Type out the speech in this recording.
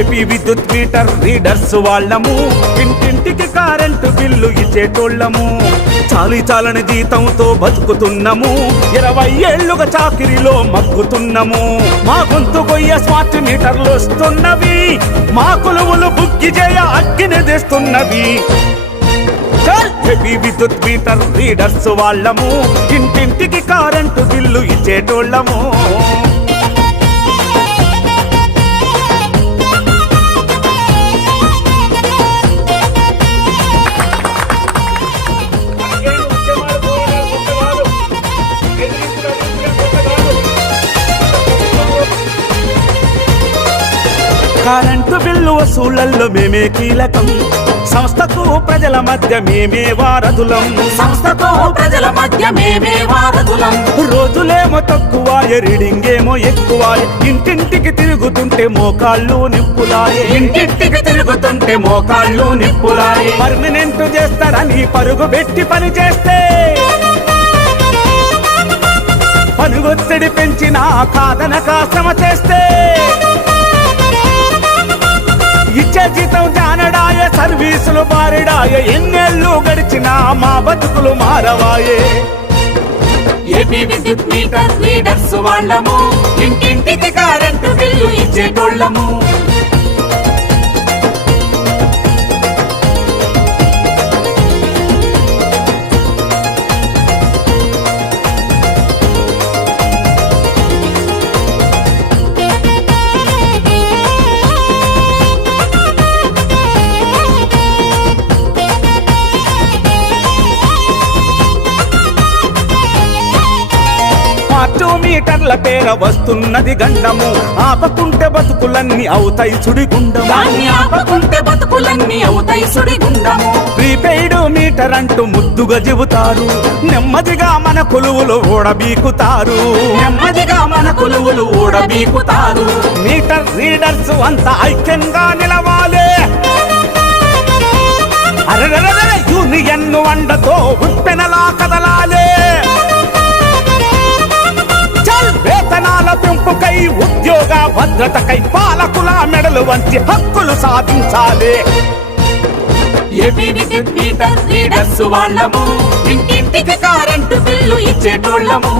AP విద్యుత్ metre readers వాళ్ళము, ఇంటింటికి కరెంటు బిల్లు ఇచ్చేటోళ్ళము. చాలి చాలని జీతంతో బతుకుతున్నాము, 20 ఏళ్లుగా చాకిరిలో మగ్గుతున్నాము. మా గొంతు గొయ్య స్మార్ట్ మీటర్లు వస్తున్నవి, మా కొలువులు బుక్కి చేయ అగ్గిని తెస్తున్నవి. ఏపీ విద్యుత్ మీటర్ రీడర్స్ వాళ్ళము, ఇంటింటికి కరెంటు బిల్లు ఇచ్చేటోళ్ళము. కరెంటు బిల్లు వసూళ్లలో మేమే కీలకం, సంస్థకు ప్రజల మధ్య మేమే వారధులం. సంస్థకు ప్రజల మధ్య మేమే వారధులం. రోజులేమో తక్కువాయ, రీడింగ్ ఏమో ఎక్కువాయ, ఇంటింటికి తిరుగుతుంటే మోకాళ్ళు నిప్పులాయే. ఇంటింటికి తిరుగుతుంటే మోకాళ్ళు నిప్పులాయే. పర్మనెంట్ చేస్తారని పరుగు పెట్టి పని చేస్తే, పనుగొత్తిడి పెంచిన కాదనక శ్రమ చేస్తే, ఇచ్చే జీతం జానడాయ, సర్వీసులు బారిడాయ, ఎన్నేళ్ళు గడిచినా మా బతుకులు మారవాయే. ఏపీ విద్యుత్ మీటర్ రీడర్స్ వాళ్ళము, ఇంటింటికి కరెంటు బిల్లు ఇచ్చేటోళ్ళము. స్మార్ట్ మీటర్ల పేర వస్తున్నది గండము, ఆపకుంటే బతుకులన్నీ అవుతాయి సుడిగుండము. దాన్ని ఆపకుంటే బతుకులన్నీ అవుతాయి సుడిగుండము. ప్రీపెయిడ్ మీటర్ అంటూ ముద్దుగా చెబుతారు, నెమ్మదిగా మన కొలువులు ఊడబీకుతారు. నెమ్మదిగా మన కొలువులు ఊడబీకుతారు. మీటర్ రీడర్స్ అంతా ఐక్యంగా నిలవాలి. అరెరెరెరె యూనియన్ అండతో ఉప్పెనలా కదలాలే. వేతనాల పెంపుకై, ఉద్యోగ భద్రతకై, పాలకుల మెడలు వంచి హక్కులు సాధించాలి. ఏపీ విద్యుత్ మీటర్ రీడర్స్ వాళ్ళము, ఇంటింటికి కరెంటు బిల్లు ఇచ్చేటోళ్ళము.